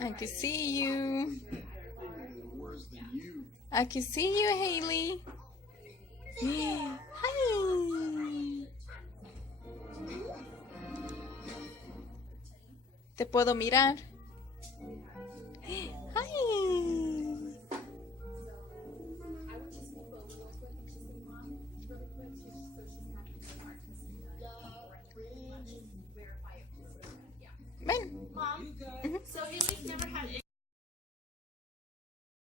I can see you. I can see you, Haley. Hi. ¿Te puedo mirar? Hi. Ven.